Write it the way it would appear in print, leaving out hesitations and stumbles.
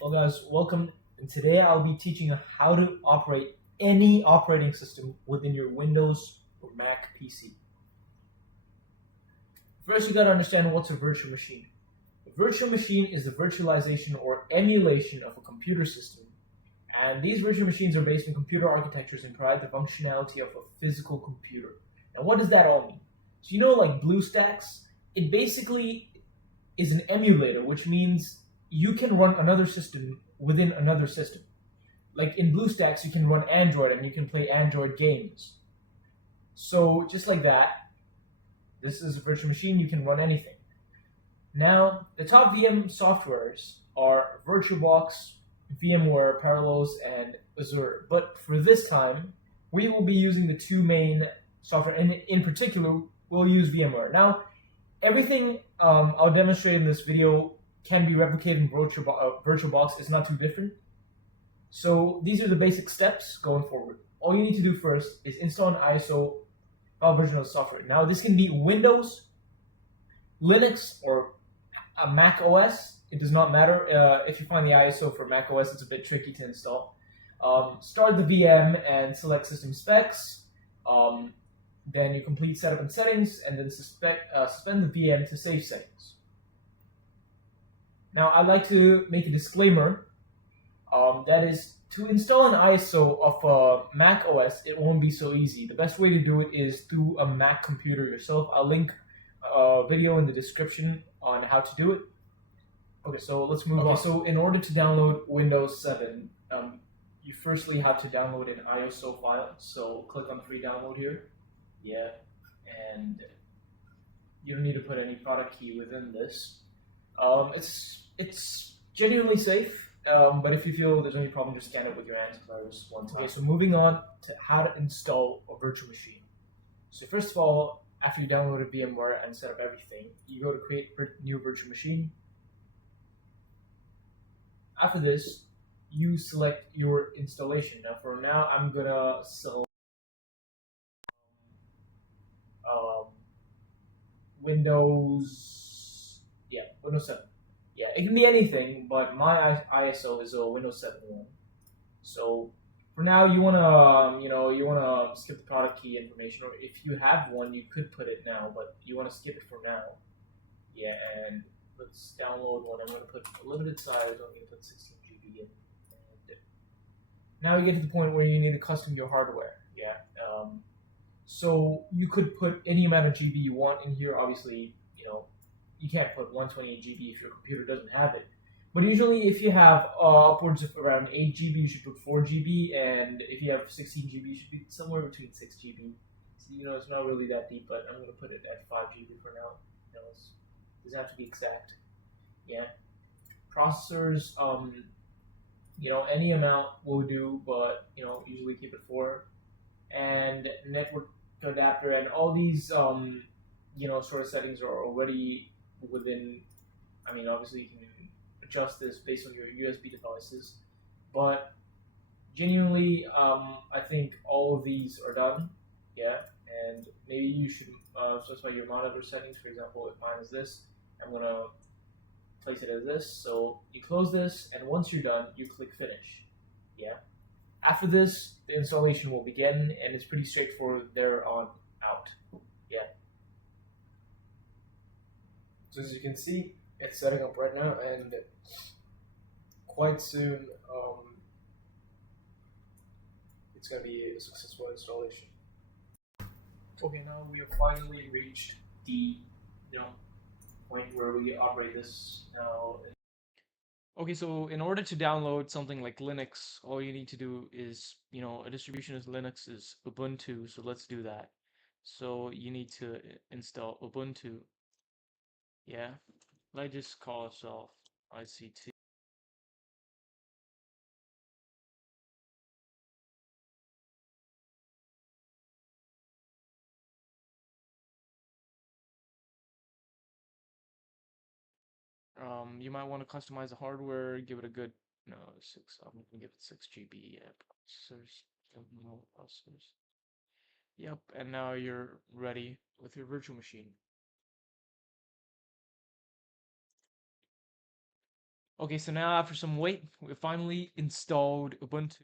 Well guys, welcome, and today I'll be teaching you how to operate any operating system within your Windows or Mac PC. First, you got to understand what's a virtual machine. A virtual machine is the virtualization or emulation of a computer system, and these virtual machines are based on computer architectures and provide the functionality of a physical computer. Now, what does that all mean? So like BlueStacks, it basically is an emulator, which means you can run another system within another system. Like in BlueStacks, you can run Android and you can play Android games. So just like that, this is a virtual machine, you can run anything. Now, the top VM softwares are VirtualBox, VMware, Parallels, and Azure. But for this time, we will be using the two main software, and in particular, we'll use VMware. Now, everything I'll demonstrate in this video can be replicated in VirtualBox. It's not too different. So these are the basic steps going forward. All you need to do first is install an ISO file version of the software. Now this can be Windows, Linux, or a Mac OS. It does not matter. If you find the ISO for Mac OS, it's a bit tricky to install. Start the VM and select system specs. Then you complete setup and settings, and then suspend the VM to save settings. Now I'd like to make a disclaimer. That is, to install an ISO of a Mac OS, it won't be so easy. The best way to do it is through a Mac computer yourself. I'll link a video in the description on how to do it. Okay, so let's move on. So in order to download Windows 7, you firstly have to download an ISO file. So click on free download here. Yeah, and you don't need to put any product key within this. It's genuinely safe. But if you feel there's any problem, just scan it with your antivirus one time. Okay, so moving on to how to install a virtual machine. So first of all, after you downloaded VMware and set up everything, you go to create new virtual machine. After this, you select your installation. Now for now, I'm gonna select Windows 7. Yeah, it can be anything, but my ISO is a Windows 7 one. So for now, you wanna skip the product key information, or if you have one, you could put it now, but you wanna skip it for now. Yeah, and let's download one. I'm gonna put a limited size. I'm gonna put 16 GB in. And now you get to the point where you need to custom your hardware. Yeah. So you could put any amount of GB you want in here. Obviously, you can't put 128 GB if your computer doesn't have it. But usually, if you have upwards of around 8 GB, you should put 4 GB, and if you have 16 GB, you should be somewhere between 6 GB. So, it's not really that deep, but I'm going to put it at 5 GB for now. It doesn't have to be exact. Yeah. Processors, any amount will do, but, usually keep it 4. And network adapter, and all these, sort of settings are already within. Obviously you can adjust this based on your USB devices, but genuinely, I think all of these are done. Yeah, and maybe you should specify your monitor settings. For example, if mine is this, I'm gonna place it as this. So you close this, and once you're done, you click finish. Yeah. After this, the installation will begin, and it's pretty straightforward there on out. Yeah. So as you can see, it's setting up right now, and quite soon it's going to be a successful installation. Okay, now we have finally reached the point where we operate this now. Okay, so in order to download something like Linux, all you need to do is, a distribution is Linux is Ubuntu, so let's do that. So you need to install Ubuntu. Yeah, let's just call ourselves ICT. You might want to customize the hardware, give it a good, no, 6, I'm gonna give it 6 GB, yeah, processors, processors. Yep, and now you're ready with your virtual machine. Okay, so now after some wait, we finally installed Ubuntu.